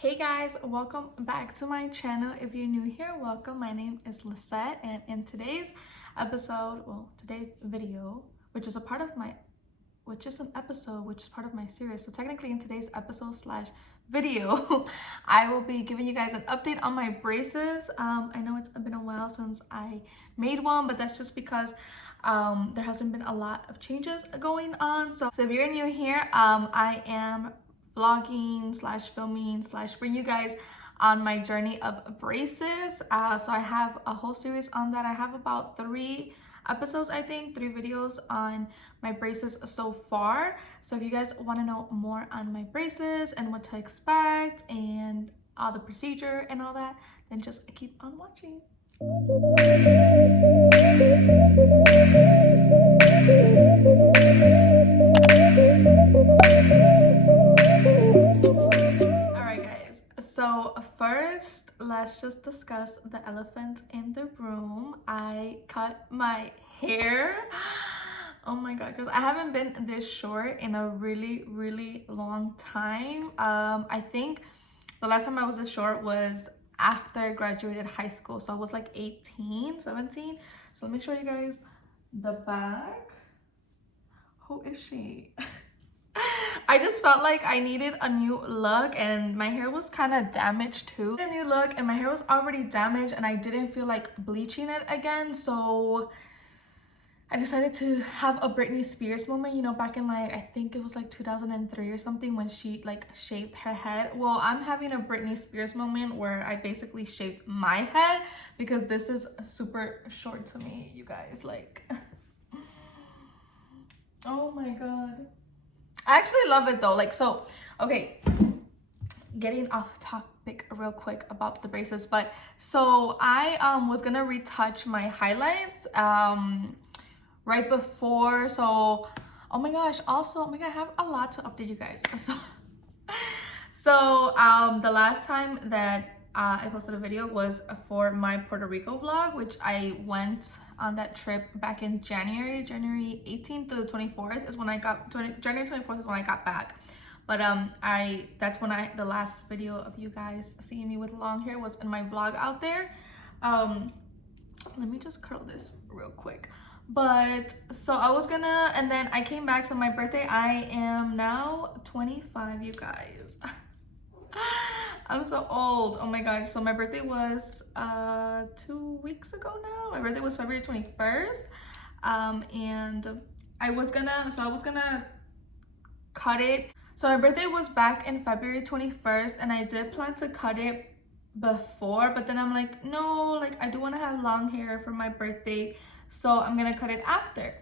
Hey guys, welcome back to my channel. If you're new here, welcome. My name is Lisette, and in today's video, which is part of my series. So technically in today's episode slash video, I will be giving you guys an update on my braces. I know it's been a while since I made one, but that's just because there hasn't been a lot of changes going on. So if you're new here, I am vlogging slash filming slash bring you guys on my journey of braces. So I have a whole series on that. I have about 3 episodes, I think 3 videos on my braces so far. So if you guys want to know more on my braces and what to expect and all the procedure and all that, then just keep on watching. Alright guys, so first let's just discuss the elephant in the room. I cut my hair. Oh my god, because I haven't been this short in a really long time. I think the last time I was this short was after I graduated high school, so I was like 18, 17. So let me show you guys the back. Who is she? I just felt like I needed a new look, and my hair was kind of damaged too. A new look, and my hair was already damaged, and I didn't feel like bleaching it again, so I decided to have a Britney Spears moment, you know, back in like, I think it was like 2003 or something, when she like shaved her head. Well, I'm having a Britney Spears moment where I basically shaved my head because this is super short to me, you guys, like oh my god. I actually love it though. Like, so okay, getting off topic real quick about the braces, but so I was gonna retouch my highlights right before. So oh my gosh, also, oh my god, I have a lot to update you guys. So the last time that I posted a video was for my Puerto Rico vlog, which I went on that trip back in January 18th to the 24th is when I got, January 24th is when I got back. But that's when the last video of you guys seeing me with long hair was in my vlog out there. Let me just curl this real quick. But so I was gonna, and then I came back. So my birthday, I am now 25, you guys. I'm so old. Oh my gosh. So my birthday was 2 weeks ago now. My birthday was February 21st. And I was gonna cut it. So my birthday was back in February 21st, and I did plan to cut it before, but then I'm like, no, like I do want to have long hair for my birthday, so I'm gonna cut it after.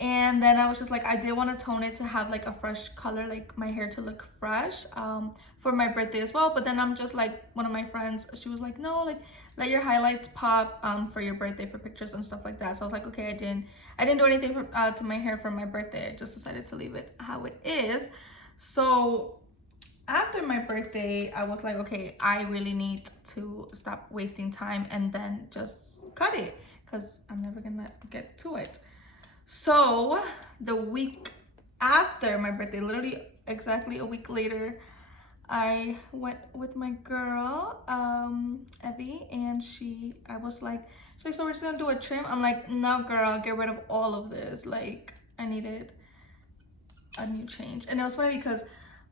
And then I was just like, I did want to tone it to have like a fresh color, like my hair to look fresh for my birthday as well. But then I'm just like, one of my friends, she was like, no, like let your highlights pop for your birthday for pictures and stuff like that. So I was like, okay, I didn't do anything to my hair for my birthday. I just decided to leave it how it is. So after my birthday, I was like, okay, I really need to stop wasting time and then just cut it, because I'm never gonna get to it. So the week after my birthday, literally exactly a week later, I went with my girl, Evie, and I was like, she's like, so we're just gonna do a trim? I'm like, no girl, get rid of all of this. Like, I needed a new change. And it was funny because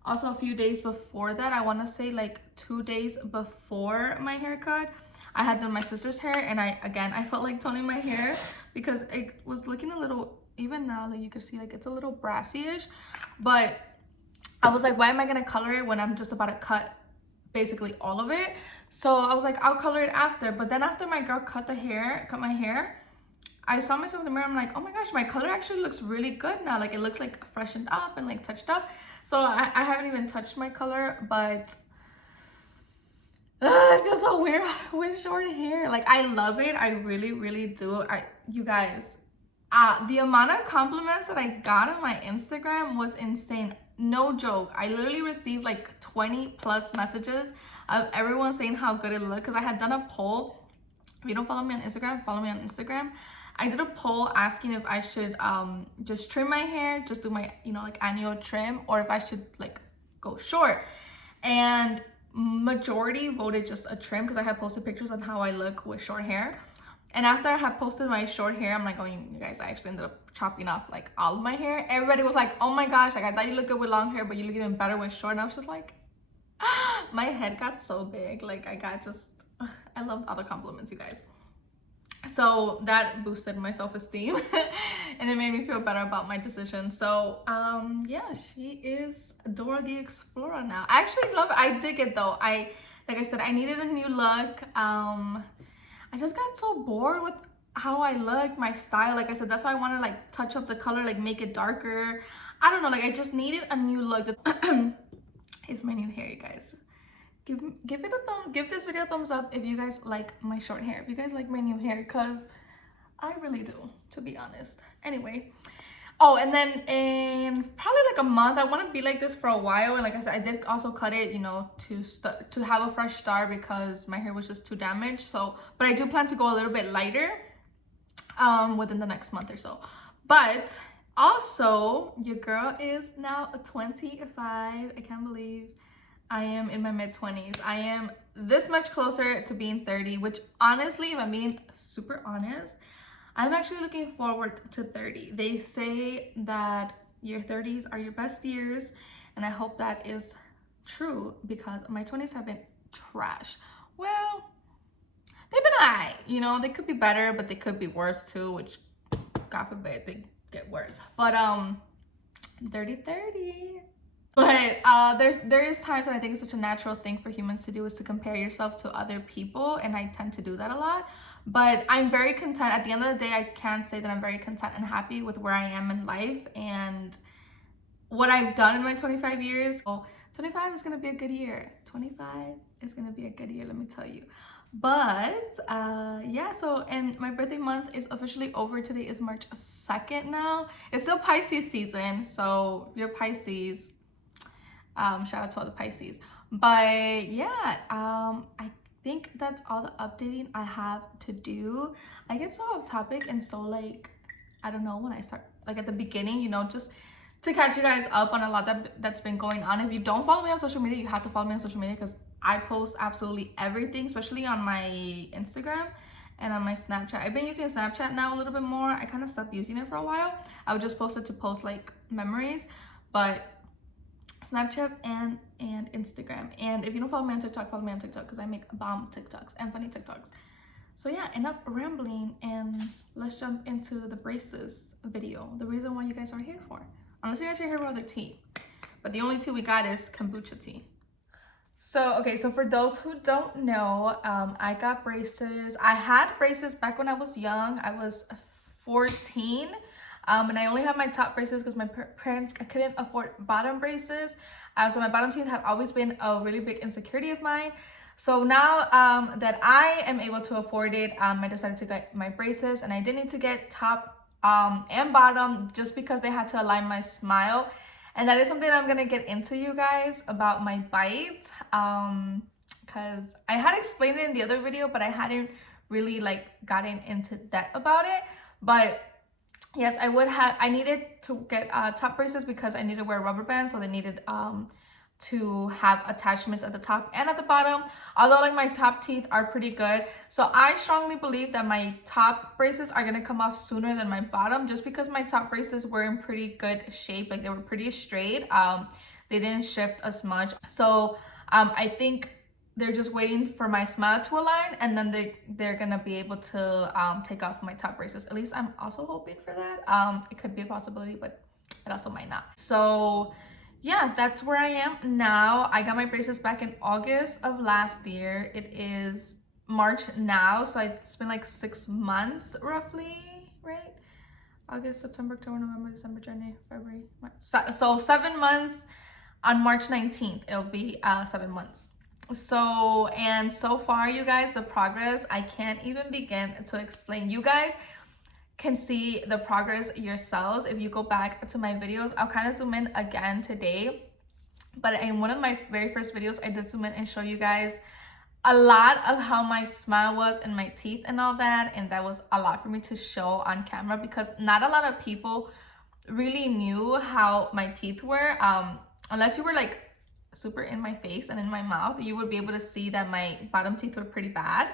also a few days before that, I want to say like 2 days before my haircut, I had done my sister's hair, and I felt like toning my hair because it was looking a little, even now, like you can see, like it's a little brassy-ish. But I was like, why am I gonna color it when I'm just about to cut basically all of it? So I was like, I'll color it after. But then after my girl cut my hair, I saw myself in the mirror. I'm like, oh my gosh, my color actually looks really good now. Like it looks like freshened up and like touched up. So I haven't even touched my color, but I feel so weird with short hair. Like I love it. I really do. You guys, the amount of compliments that I got on my Instagram was insane. No joke. I literally received like 20 plus messages of everyone saying how good it looked, because I had done a poll. If you don't follow me on Instagram, follow me on Instagram. I did a poll asking if I should just trim my hair, just do my, you know, like annual trim, or if I should like go short. And majority voted just a trim because I had posted pictures on how I look with short hair. And after I had posted my short hair, I'm like, oh, you guys, I actually ended up chopping off like all of my hair. Everybody was like, oh my gosh, like I thought you looked good with long hair, but you look even better with short. And I was just like, my head got so big. Like I got just, I loved all the compliments, you guys. So that boosted my self-esteem and it made me feel better about my decision. So yeah, she is Dora the Explorer now. I actually love it. I dig it though. Like I said, I needed a new look. I just got so bored with how I look, my style. Like I said, that's why I want to like touch up the color, like make it darker. I don't know, like I just needed a new look. It's my new hair, you guys. Give this video a thumbs up if you guys like my short hair, if you guys like my new hair, because I really do, to be honest. Anyway, oh, and then in probably like a month, I want to be like this for a while. And like I said, I did also cut it, you know, to have a fresh start because my hair was just too damaged. So, but I do plan to go a little bit lighter within the next month or so. But also, your girl is now 25. I can't believe I am in my mid-20s. I am this much closer to being 30, which honestly, if I'm being super honest, I'm actually looking forward to 30. They say that your 30s are your best years, and I hope that is true because my 20s have been trash. Well, they've been alright, you know, they could be better, but they could be worse too, which God forbid they get worse. But 30. But there is times that I think it's such a natural thing for humans to do is to compare yourself to other people, and I tend to do that a lot. But I'm very content. At the end of the day, I can say that I'm very content and happy with where I am in life and what I've done in my 25 years. So 25 is gonna be a good year. 25 is gonna be a good year, let me tell you. But yeah, so and my birthday month is officially over. Today is March 2nd now. It's still Pisces season, so if you're Pisces, shout out to all the Pisces. But yeah, I think that's all the updating I have to do. I get so off topic and so like, I don't know, when I start like at the beginning, you know, just to catch you guys up on a lot that's been going on. If you don't follow me on social media, you have to follow me on social media because I post absolutely everything, especially on my Instagram and on my Snapchat. I've been using Snapchat now a little bit more. I kind of stopped using it for a while. I would just post it to post like memories, but Snapchat and Instagram. And if you don't follow me on TikTok, follow me on TikTok because I make bomb TikToks and funny TikToks. So yeah, enough rambling and let's jump into the braces video. The reason why you guys are here for. Unless you guys are here for other tea. But the only tea we got is kombucha tea. So, okay, so for those who don't know, I got braces. I had braces back when I was young. I was 14. And I only had my top braces because my parents couldn't afford bottom braces. So my bottom teeth have always been a really big insecurity of mine. So now that I am able to afford it, I decided to get my braces, and I did need to get top and bottom just because they had to align my smile. And that is something I'm gonna get into, you guys, about my bite, because I had explained it in the other video, but I hadn't really like gotten into depth about it. But yes, I needed to get top braces because I needed to wear rubber bands, so they needed to have attachments at the top and at the bottom. Although like my top teeth are pretty good, so I strongly believe that my top braces are gonna come off sooner than my bottom, just because my top braces were in pretty good shape. Like they were pretty straight. They didn't shift as much. So I think they're just waiting for my smile to align, and then they're gonna be able to take off my top braces. At least I'm also hoping for that. It could be a possibility, but it also might not. So yeah, that's where I am now. I got my braces back in August of last year. It is March now, so it's been like 6 months roughly, right? August, September, October, November, December, January, February, March. So 7 months. On March 19th, it'll be 7 months. So, and so far, you guys, the progress, I can't even begin to explain. You guys can see the progress yourselves if you go back to my videos. I'll kind of zoom in again today, but in one of my very first videos, I did zoom in and show you guys a lot of how my smile was and my teeth and all that, and that was a lot for me to show on camera because not a lot of people really knew how my teeth were, unless you were like super in my face and in my mouth, you would be able to see that my bottom teeth were pretty bad.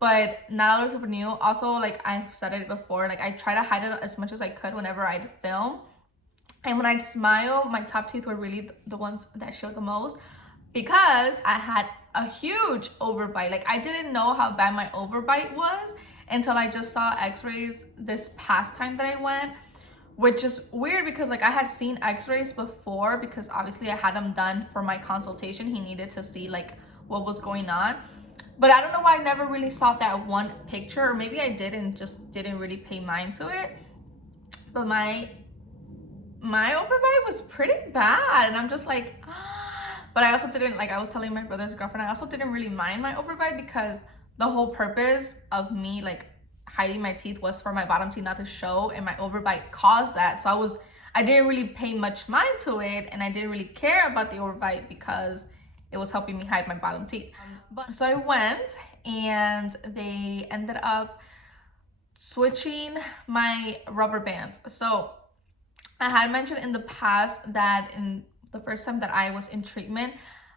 But not a lot of people knew. Also, like I've said it before, like I try to hide it as much as I could whenever I'd film. And when I'd smile, my top teeth were really the ones that showed the most, because I had a huge overbite. Like I didn't know how bad my overbite was until I just saw x-rays this past time that I went, which is weird because like I had seen x-rays before, because obviously I had them done for my consultation. He needed to see like what was going on. But I don't know why I never really saw that one picture, or maybe I did and just didn't really pay mind to it. But my overbite was pretty bad, and I'm just like, but I also didn't, like I was telling my brother's girlfriend, I also didn't really mind my overbite, because the whole purpose of me like hiding my teeth was for my bottom teeth not to show, and my overbite caused that. So I didn't really pay much mind to it, and I didn't really care about the overbite because it was helping me hide my bottom teeth. So I went, and they ended up switching my rubber bands. So I had mentioned in the past that in the first time that I was in treatment,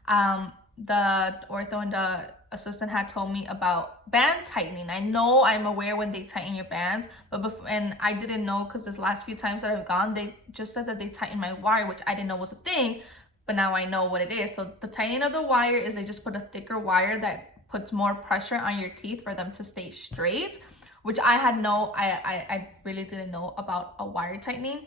the ortho and the assistant had told me about band tightening. I know, I'm aware when they tighten your bands, but and I didn't know, because this last few times that I've gone, they just said that they tighten my wire, which I didn't know was a thing, but now I know what it is. So the tightening of the wire is they just put a thicker wire that puts more pressure on your teeth for them to stay straight, which I really didn't know about a wire tightening.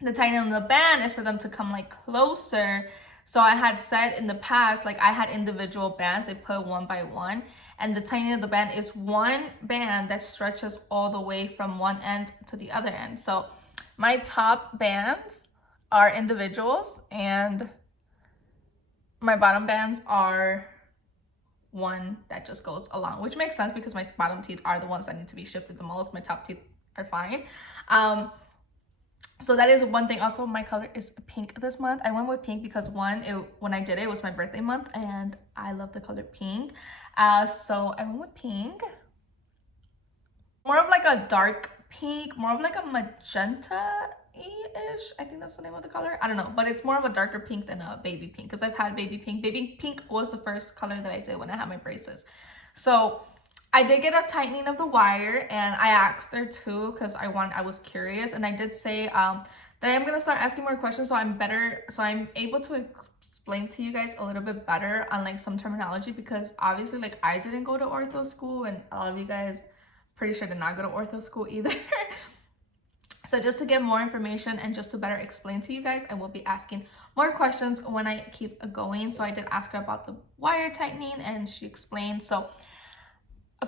The tightening of the band is for them to come like closer. So I had said in the past, like I had individual bands, they put one by one, and the tightening of the band is one band that stretches all the way from one end to the other end. So my top bands are individuals, and my bottom bands are one that just goes along, which makes sense because my bottom teeth are the ones that need to be shifted the most. My top teeth are fine. So that is one thing. Also, my color is pink this month. I went with pink because when I did it, it was my birthday month, and I love the color pink. So I went with pink. More of like a dark pink, more of like a magenta-ish. I think that's the name of the color. I don't know, but it's more of a darker pink than a baby pink, because I've had baby pink. Baby pink was the first color that I did when I had my braces. So I did get a tightening of the wire, and I asked her too because I was curious, and I did say that I am gonna start asking more questions, so I'm able to explain to you guys a little bit better on like some terminology, because obviously like I didn't go to ortho school, and a lot of you guys pretty sure did not go to ortho school either. So just to get more information and just to better explain to you guys, I will be asking more questions when I keep going. So I did ask her about the wire tightening, and she explained. So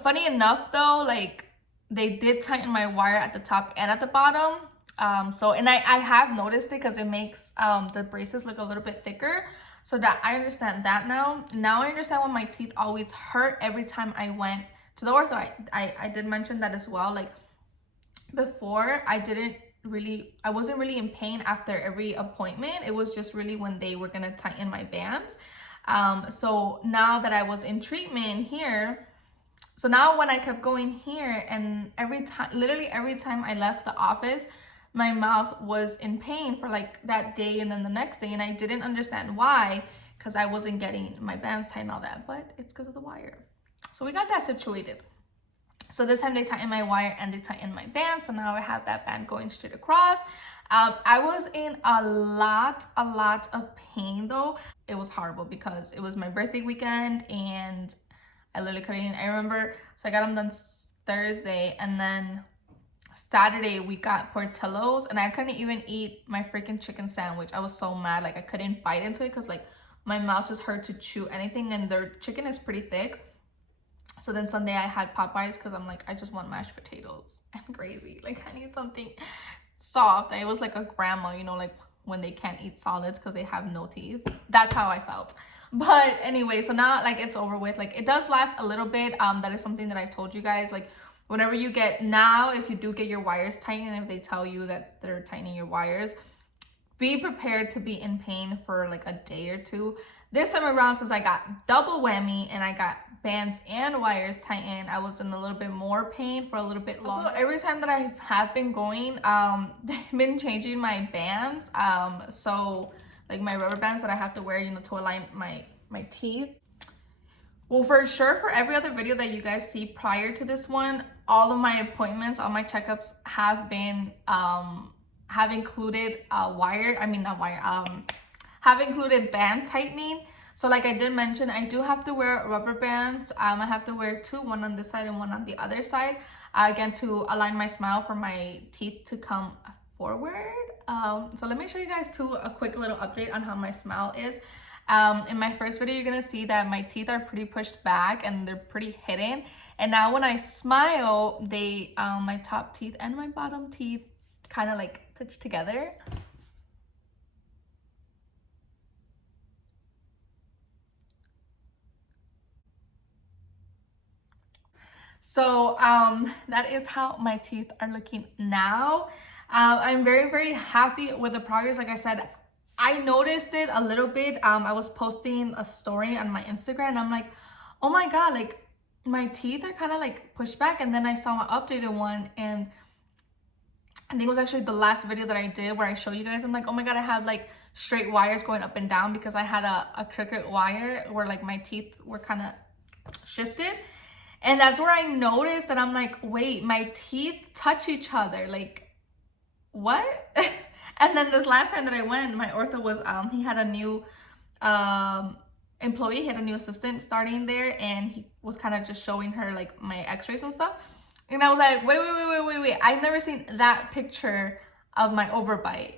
funny enough though, like they did tighten my wire at the top and at the bottom. And I have noticed it because it makes the braces look a little bit thicker. So that I understand that now. Now I understand why my teeth always hurt every time I went to the ortho. I did mention that as well. Like before, I wasn't really in pain after every appointment. It was just really when they were gonna tighten my bands. So now that I was in treatment here, so now when I kept going here, and literally every time I left the office, my mouth was in pain for like that day and then the next day, and I didn't understand why, because I wasn't getting my bands tightened and all that, but it's because of the wire. So we got that situated. So this time they tightened my wire and they tightened my band, so now I have that band going straight across. I was in a lot of pain though. It was horrible because it was my birthday weekend, and I literally couldn't. I remember, so I got them done Thursday, and then Saturday we got Portillo's, and I couldn't even eat my freaking chicken sandwich. I was so mad, like I couldn't bite into it because like my mouth just hurt to chew anything, and their chicken is pretty thick. So then Sunday I had Popeyes because I'm like, I just want mashed potatoes and gravy. Like I need something soft. I was like a grandma, you know, like when they can't eat solids because they have no teeth. That's how I felt. But anyway, so now like it's over with. Like it does last a little bit. That is something that I told you guys. Like whenever you get now, if you do get your wires tightened, if they tell you that they're tightening your wires, be prepared to be in pain for like a day or two. This time around, since I got double whammy and I got bands and wires tightened, I was in a little bit more pain for a little bit longer. Also, every time that I have been going, they've been changing my bands. So like my rubber bands that I have to wear, you know, to align my teeth. Well, for sure, for every other video that you guys see prior to this one, all of my appointments, all my checkups have been have included have included band tightening. So like I did mention, I do have to wear rubber bands. I have to wear two, one on this side and one on the other side, again, to align my smile for my teeth to come forward. So let me show you guys too a quick little update on how my smile is. In my first video, you're gonna see that my teeth are pretty pushed back and they're pretty hidden. And now when I smile, they my top teeth and my bottom teeth kind of like touch together. So that is how my teeth are looking now. I'm very, very happy with the progress. Like I said, I noticed it a little bit. I was posting a story on my Instagram and I'm like, oh my God, like my teeth are kind of like pushed back. And then I saw an updated one, and I think it was actually the last video that I did where I show you guys. I'm like, oh my God, I have like straight wires going up and down because I had a crooked wire where like my teeth were kind of shifted. And that's where I noticed that I'm like, wait, my teeth touch each other. Like, what? And then this last time that I went, my ortho was, he had a new employee, he had a new assistant starting there, and he was kind of just showing her like my x-rays and stuff. And I was like, wait. I've never seen that picture of my overbite.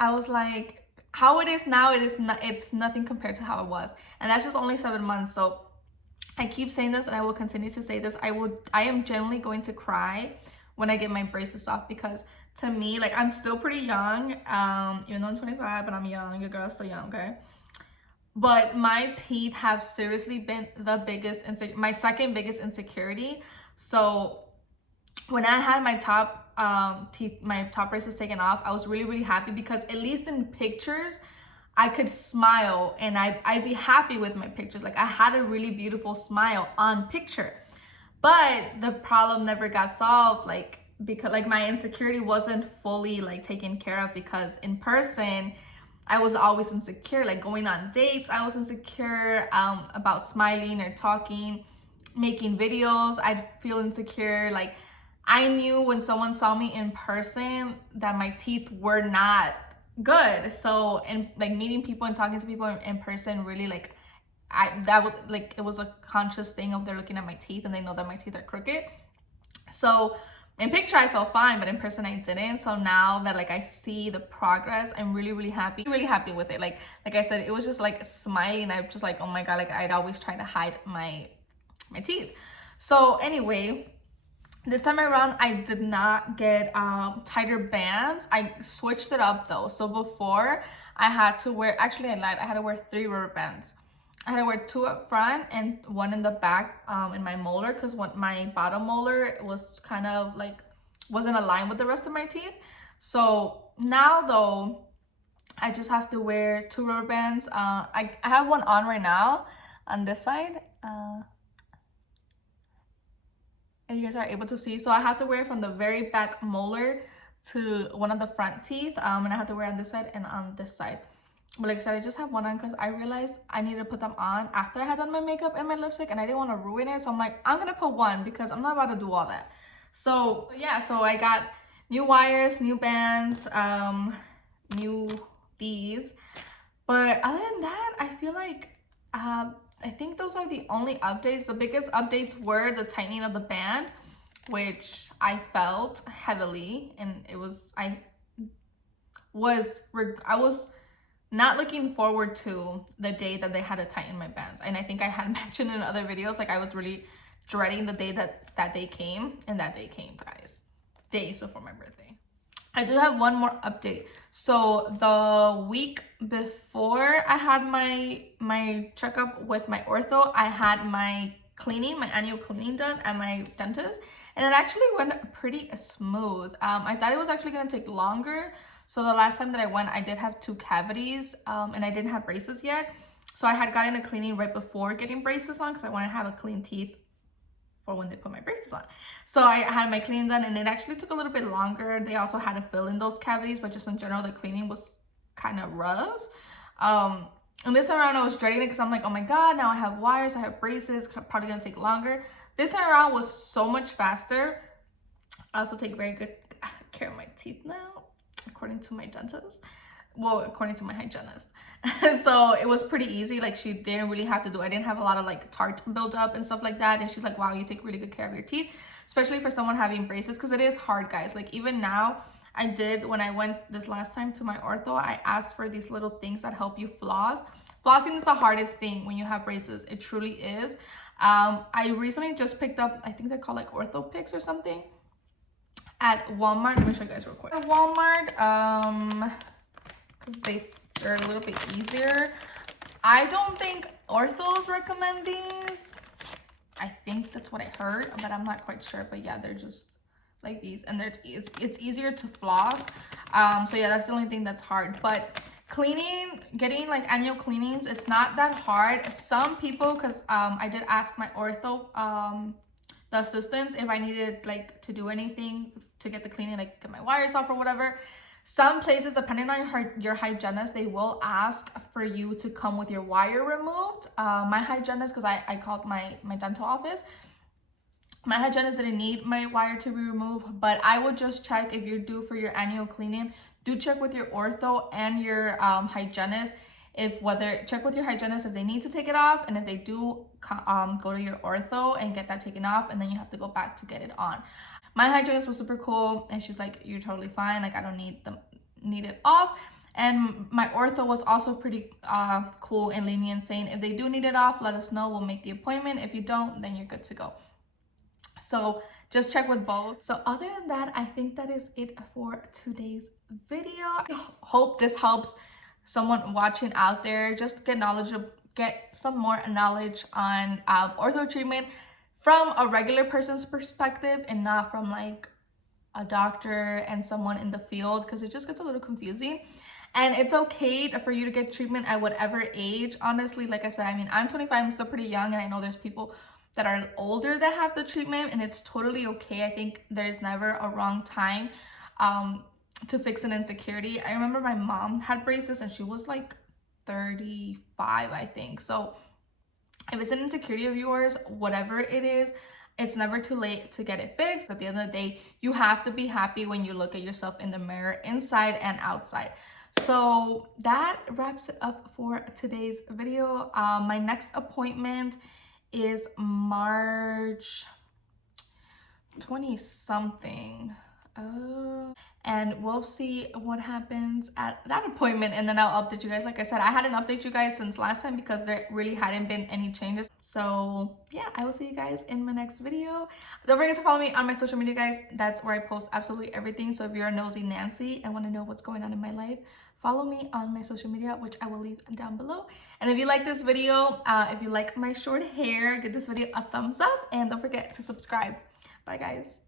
I was like, how it is now, it's nothing compared to how it was. And that's just only 7 months. So I keep saying this and I will continue to say this. I am genuinely going to cry when I get my braces off, because to me, like, I'm still pretty young, even though I'm 25, but I'm young. Your girl's still young, okay? But my teeth have seriously been the biggest, my second biggest insecurity. So when I had my top my top braces taken off, I was really, really happy, because at least in pictures, I could smile and I'd be happy with my pictures. Like, I had a really beautiful smile on picture, but the problem never got solved, like, because like my insecurity wasn't fully like taken care of, because in person I was always insecure. Like, going on dates, I was insecure about smiling or talking, making videos, I'd feel insecure. Like, I knew when someone saw me in person that my teeth were not good. So, and like meeting people and talking to people in person, really, like, it was a conscious thing of they're looking at my teeth and they know that my teeth are crooked. So in picture I felt fine, but in person I didn't. So now that like I see the progress, I'm really, really happy with it. Like I said, it was just like smiling. I'm just like, oh my God, like I'd always try to hide my teeth. So anyway, this time around, I did not get tighter bands. I switched it up though. So before, I had to wear, actually I lied, I had to wear 3 rubber bands. I had to wear 2 up front and 1 in the back in my molar, because my bottom molar was kind of like, wasn't aligned with the rest of my teeth. So now though, I just have to wear 2 rubber bands. I have one on right now on this side. And you guys are able to see. So I have to wear from the very back molar to one of the front teeth, and I have to wear on this side and on this side. But like I said, I just have one on because I realized I needed to put them on after I had done my makeup and my lipstick, and I didn't want to ruin it. So I'm like, I'm gonna put one because I'm not about to do all that. So yeah, so I got new wires, new bands, new these. But other than that, I feel like I think those are the only updates. The biggest updates were the tightening of the band, which I felt heavily, and I was not looking forward to the day that they had to tighten my bands. And I think I had mentioned in other videos, like I was really dreading the day that day came, and that day came, guys, days before my birthday. I do have one more update. So the week before I had my checkup with my ortho, I had my annual cleaning done at my dentist, and it actually went pretty smooth. I thought it was actually gonna take longer. So the last time that I went, I did have 2 cavities, and I didn't have braces yet. So I had gotten a cleaning right before getting braces on, because I wanted to have a clean teeth for when they put my braces on. So I had my cleaning done, and it actually took a little bit longer. They also had to fill in those cavities, but just in general, the cleaning was kind of rough. And this time around I was dreading it because I'm like, oh my god, now I have wires, I have braces, probably gonna take longer. This time around was so much faster. I also take very good care of my teeth now, according to my dentist. Well, according to my hygienist. So it was pretty easy. Like, she didn't really have to do, I didn't have a lot of like tart build up and stuff like that. And she's like, wow, you take really good care of your teeth, especially for someone having braces, because it is hard, guys. Like, even now, I did, when I went this last time to my ortho, I asked for these little things that help you floss. Flossing is the hardest thing when you have braces. It truly is. I recently just picked up, I think they're called like ortho picks or something, at Walmart. Let me show you guys real quick. At Walmart, because they're a little bit easier. I don't think orthos recommend these. I think that's what I heard, but I'm not quite sure. But yeah, they're just like these, and it's easier to floss. So yeah, that's the only thing that's hard. But cleaning, getting like annual cleanings, it's not that hard. Some people, because I did ask my ortho, the assistants, if I needed like to do anything to get the cleaning, like get my wires off or whatever. Some places, depending on your hygienist, they will ask for you to come with your wire removed. My hygienist, because I called my dental office, my hygienist didn't need my wire to be removed, but I would just check if you're due for your annual cleaning. Do check with your ortho and your hygienist. Check with your hygienist if they need to take it off, and if they do, go to your ortho and get that taken off, and then you have to go back to get it on. My hygienist was super cool, and she's like, you're totally fine, like I don't need it off. And my ortho was also pretty cool and lenient, saying if they do need it off, let us know, we'll make the appointment. If you don't, then you're good to go. So just check with both. So other than that, I think that is it for today's video. I hope this helps someone watching out there just get some more knowledge on ortho treatment from a regular person's perspective, and not from like a doctor and someone in the field, because it just gets a little confusing. And it's okay for you to get treatment at whatever age. Honestly, like I said, I mean, I'm 25, I'm still pretty young, and I know there's people that are older that have the treatment, and it's totally okay. I think there's never a wrong time to fix an insecurity. I remember my mom had braces and she was like 35, I think. So if it's an insecurity of yours, whatever it is, it's never too late to get it fixed. At the end of the day, you have to be happy when you look at yourself in the mirror, inside and outside. So that wraps it up for today's video. My next appointment is March 20 something. And we'll see what happens at that appointment, and then I'll update you guys. Like I said, I hadn't updated you guys since last time because there really hadn't been any changes. So yeah, I will see you guys in my next video. Don't forget to follow me on my social media, guys. That's where I post absolutely everything. So if you're a nosy Nancy and want to know what's going on in my life, follow me on my social media, which I will leave down below. And if you like this video, if you like my short hair, give this video a thumbs up, and don't forget to subscribe. Bye, guys.